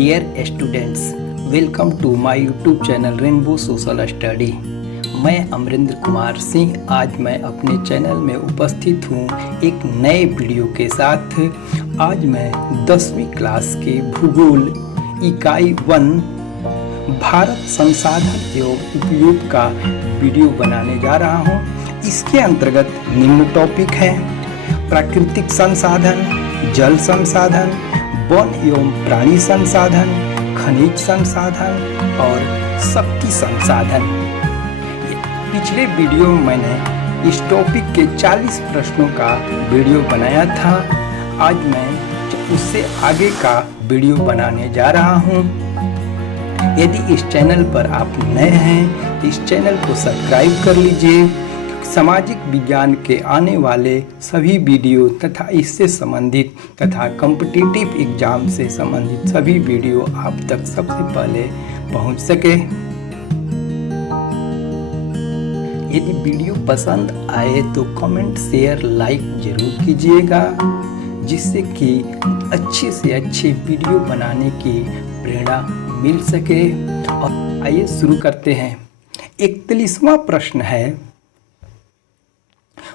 Dear students, welcome to my YouTube channel rainbow social study. मैं अमरेंद्र कुमार सिंह आज मैं अपने चैनल में उपस्थित हूँ एक नए वीडियो के साथ। आज मैं 10वीं क्लास के भूगोल इकाई 1 भारत संसाधन एवं उपयोग का वीडियो बनाने जा रहा हूँ। इसके अंतर्गत निम्न टॉपिक है: प्राकृतिक संसाधन, जल संसाधन, वन एवं प्राणी संसाधन, खनिज संसाधन और शक्ति संसाधन। पिछले वीडियो में मैंने इस टॉपिक के 40 प्रश्नों का वीडियो बनाया था। आज मैं उससे आगे का वीडियो बनाने जा रहा हूँ। यदि इस चैनल पर आप नए हैं तो इस चैनल को सब्सक्राइब कर लीजिए। सामाजिक विज्ञान के आने वाले सभी वीडियो तथा इससे संबंधित तथा कॉम्पिटिटिव एग्जाम से संबंधित सभी वीडियो आप तक सबसे पहले पहुंच सके। यदि वीडियो पसंद आए तो कमेंट, शेयर, लाइक जरूर कीजिएगा, जिससे कि अच्छे से अच्छे वीडियो बनाने की प्रेरणा मिल सके। और आइए शुरू करते हैं। 41वां प्रश्न है: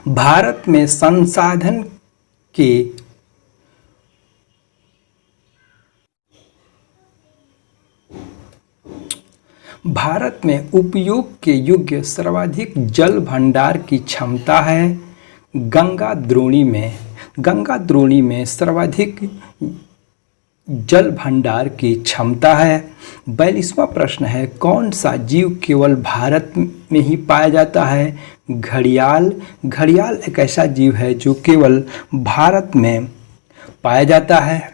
भारत में संसाधन के भारत में उपयोग के योग्य सर्वाधिक जल भंडार की क्षमता है। गंगा द्रोणी में सर्वाधिक जल भंडार की क्षमता है। 42वां प्रश्न है: कौन सा जीव केवल भारत में ही पाया जाता है? घड़ियाल एक ऐसा जीव है जो केवल भारत में पाया जाता है।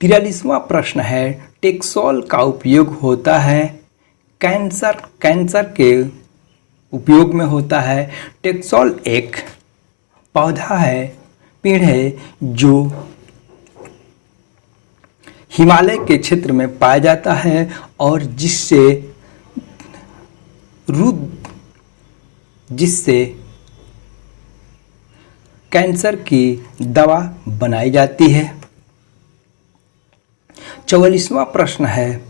43वां प्रश्न है: टेक्सोल का उपयोग होता है कैंसर के उपयोग में होता है। टेक्सोल एक पौधा है, पेड़ है जो हिमालय के क्षेत्र में पाया जाता है और जिससे कैंसर की दवा बनाई जाती है। 44वां प्रश्न है: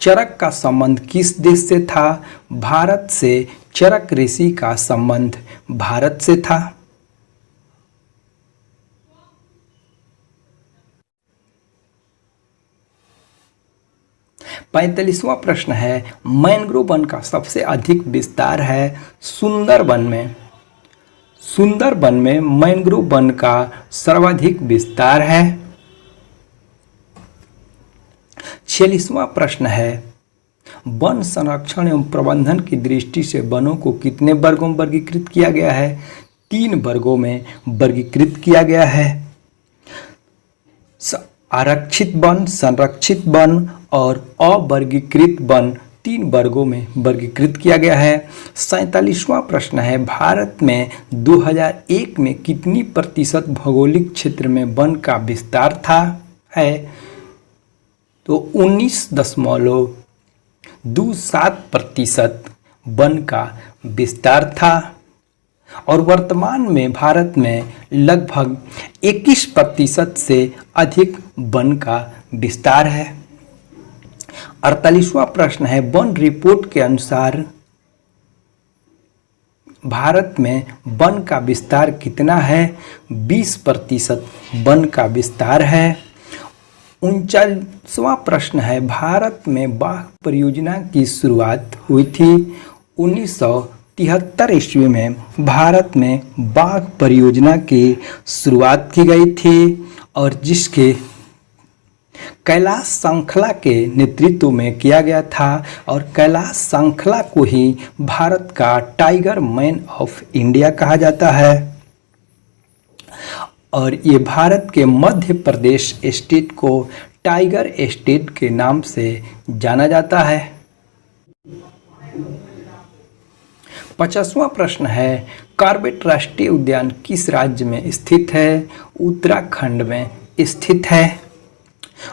चरक का संबंध किस देश से था? भारत से। चरक ऋषि का संबंध भारत से था। 45वां प्रश्न है: मैंग्रोव वन का सबसे अधिक विस्तार है सुंदरबन में मैंग्रोव वन का सर्वाधिक विस्तार है। 46वां प्रश्न है: वन संरक्षण एवं प्रबंधन की दृष्टि से वनों को कितने वर्गों में वर्गीकृत किया गया है? 3 वर्गों में वर्गीकृत किया गया है। आरक्षित वन, संरक्षित वन और अवर्गीकृत वन 3 वर्गों में वर्गीकृत किया गया है। 47वां प्रश्न है: भारत में 2001 में कितनी प्रतिशत भौगोलिक क्षेत्र में वन का विस्तार था? तो 19.27% वन का विस्तार था। और वर्तमान में भारत में लगभग 21% से अधिक वन का विस्तार है। 48वां प्रश्न है: वन रिपोर्ट के अनुसार भारत में वन का विस्तार कितना है? 20% वन का विस्तार है। 39वां प्रश्न है: भारत में बाघ परियोजना की शुरुआत हुई थी। 1973 ईस्वी में भारत में बाघ परियोजना की शुरुआत की गई थी और जिसके कैलाश श्रृंखला के नेतृत्व में किया गया था। और कैलाश श्रृंखला को ही भारत का टाइगर मैन ऑफ इंडिया कहा जाता है। और ये भारत के मध्य प्रदेश स्टेट को टाइगर स्टेट के नाम से जाना जाता है। 50वां प्रश्न है: कॉर्बेट राष्ट्रीय उद्यान किस राज्य में स्थित है? उत्तराखंड में स्थित है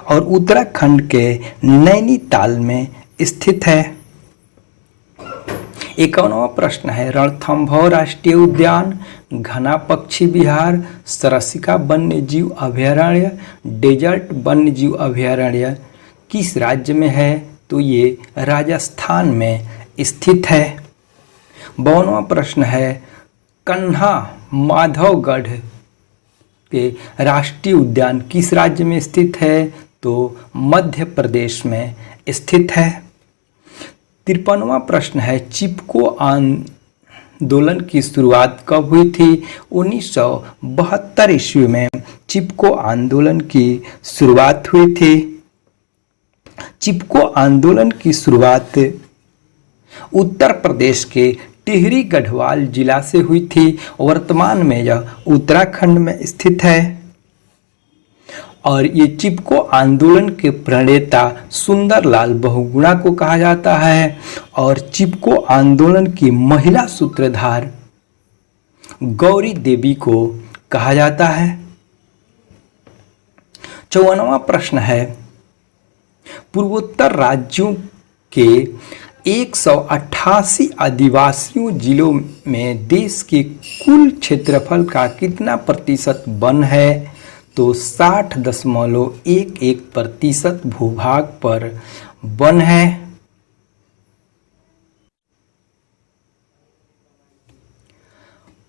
और उत्तराखंड के नैनीताल में स्थित है। इक्यावनवां प्रश्न है रणथंभौर राष्ट्रीय उद्यान, घना पक्षी विहार, सरसिका वन्य जीव अभयारण्य, डेजर्ट वन्य जीव अभयारण्य किस राज्य में है? तो ये राजस्थान में स्थित है। 52वां प्रश्न है कन्हा माधवगढ़ के राष्ट्रीय उद्यान किस राज्य में स्थित है? तो मध्य प्रदेश में स्थित है। 53वां प्रश्न है चिपको आंदोलन की शुरुआत कब हुई थी? 1972 ईस्वी में चिपको आंदोलन की शुरुआत हुई थी। चिपको आंदोलन की शुरुआत उत्तर प्रदेश के टिहरी गढ़वाल जिला से हुई थी। वर्तमान में यह उत्तराखंड में स्थित है। और ये चिपको आंदोलन के प्रणेता सुंदरलाल बहुगुणा को कहा जाता है और चिपको आंदोलन की महिला सूत्रधार गौरी देवी को कहा जाता है। 54वां प्रश्न है पूर्वोत्तर राज्यों के 188 आदिवासियों जिलों में देश के कुल क्षेत्रफल का कितना प्रतिशत वन है? तो 60.11% भूभाग पर वन है।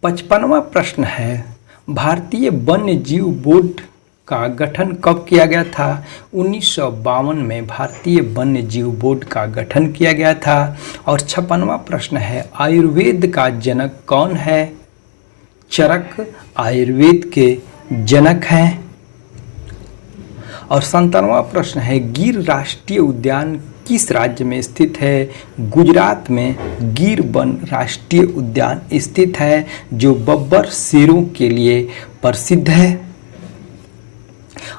55वां प्रश्न है भारतीय वन्य जीव बोर्ड का गठन कब किया गया था? 1952 में भारतीय वन्य जीव बोर्ड का गठन किया गया था। और 56वां प्रश्न है आयुर्वेद का जनक कौन है? चरक आयुर्वेद के जनक हैं। और 57वां प्रश्न है गिर राष्ट्रीय उद्यान किस राज्य में स्थित है? गुजरात में गिर वन राष्ट्रीय उद्यान स्थित है जो बब्बर शेरों के लिए प्रसिद्ध है।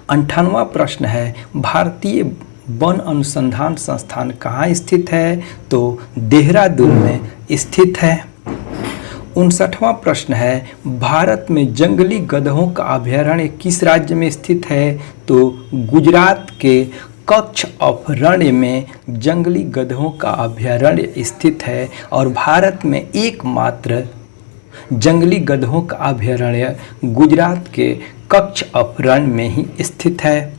58वां प्रश्न है भारतीय वन अनुसंधान संस्थान कहाँ स्थित है? तो देहरादून में स्थित है। 59वां प्रश्न है भारत में जंगली गधों का अभयारण्य किस राज्य में स्थित है? तो गुजरात के कच्छ अभयारण्य में जंगली गधों का अभयारण्य स्थित है और भारत में एकमात्र जंगली गधों का अभयारण्य गुजरात के कच्छ अभयारण्य में ही स्थित है।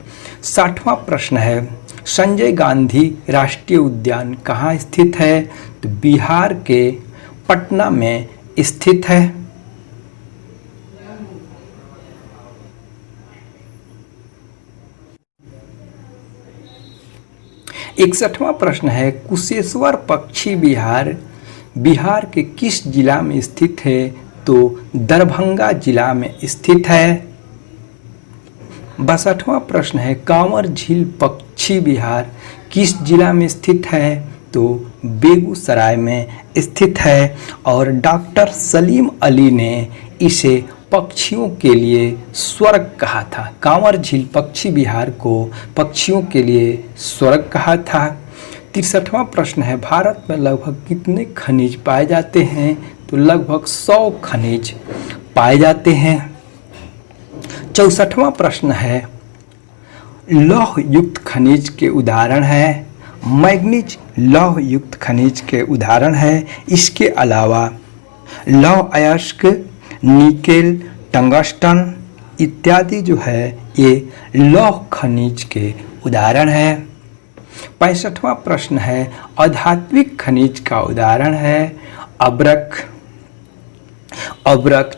60वां प्रश्न है संजय गांधी राष्ट्रीय उद्यान कहाँ स्थित है? तो बिहार के पटना में स्थित है। 61वां प्रश्न है कुशेश्वर पक्षी विहार बिहार के किस जिला में स्थित है? तो दरभंगा जिला में स्थित है। 62वां प्रश्न है कांवर झील पक्षी विहार किस जिला में स्थित है? तो बेगूसराय में स्थित है। और डॉक्टर सलीम अली ने इसे पक्षियों के लिए स्वर्ग कहा था। कांवर झील पक्षी विहार को पक्षियों के लिए स्वर्ग कहा था। 63वां प्रश्न है भारत में लगभग कितने खनिज पाए जाते हैं? तो लगभग 100 खनिज पाए जाते हैं। 64वां प्रश्न है लौह युक्त खनिज के उदाहरण है। मैग्नीज लौह युक्त खनिज के उदाहरण है। इसके अलावा लौह अयस्क, निकेल, टंगस्टन इत्यादि जो है ये लौह खनिज के उदाहरण है। 65वां प्रश्न है अधात्विक खनिज का उदाहरण है अब्रक,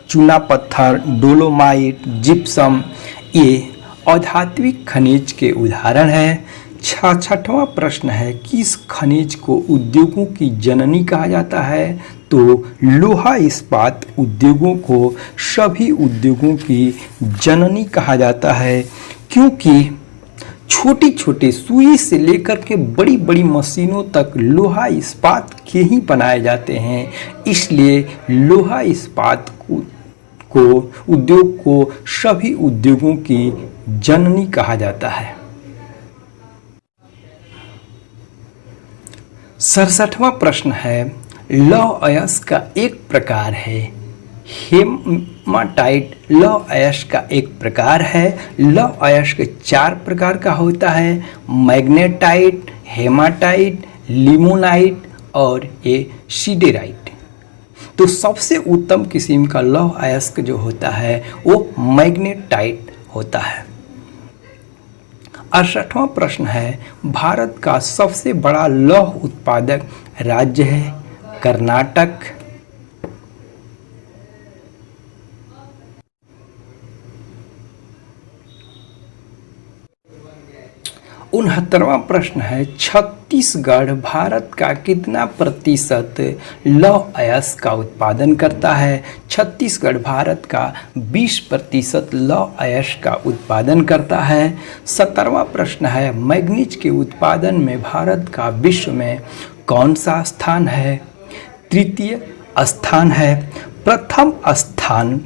चूना पत्थर, डोलोमाइट, जिप्सम ये अधात्विक खनिज के उदाहरण है। 66वां प्रश्न है किस खनिज को उद्योगों की जननी कहा जाता है? तो लोहा इस्पात उद्योगों को सभी उद्योगों की जननी कहा जाता है क्योंकि छोटी छोटी सुई से लेकर के बड़ी बड़ी मशीनों तक लोहा इस्पात के ही बनाए जाते हैं, इसलिए लोहा इस्पात को उद्योग को सभी उद्योगों की जननी कहा जाता है। 67वां प्रश्न है लौह अयस्क का एक प्रकार है हेमाटाइट लौह अयस्क का एक प्रकार है। लौह अयस्क 4 प्रकार का होता है मैग्नेटाइट, हेमाटाइट, लिमोनाइट और ए सिडेराइट। तो सबसे उत्तम किस्म का लौह अयस्क जो होता है वो मैग्नेटाइट होता है। 68वां प्रश्न है, भारत का सबसे बड़ा लौह उत्पादक राज्य है कर्नाटक। 69वां प्रश्न है, छत्तीसगढ़ भारत का कितना प्रतिशत लौह अयस्क का उत्पादन करता है? छत्तीसगढ़ भारत का 20% लौह अयस्क का उत्पादन करता है। 70वां प्रश्न है, मैग्नीज के उत्पादन में भारत का विश्व में कौन सा स्थान है? तृतीय स्थान है। प्रथम स्थान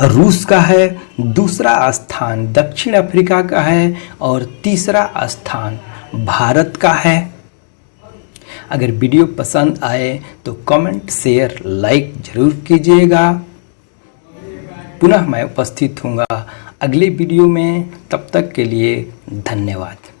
रूस का है, दूसरा स्थान दक्षिण अफ्रीका का है और तीसरा स्थान भारत का है। अगर वीडियो पसंद आए तो कमेंट, शेयर, लाइक जरूर कीजिएगा। पुनः मैं उपस्थित हूँगा अगले वीडियो में, तब तक के लिए धन्यवाद।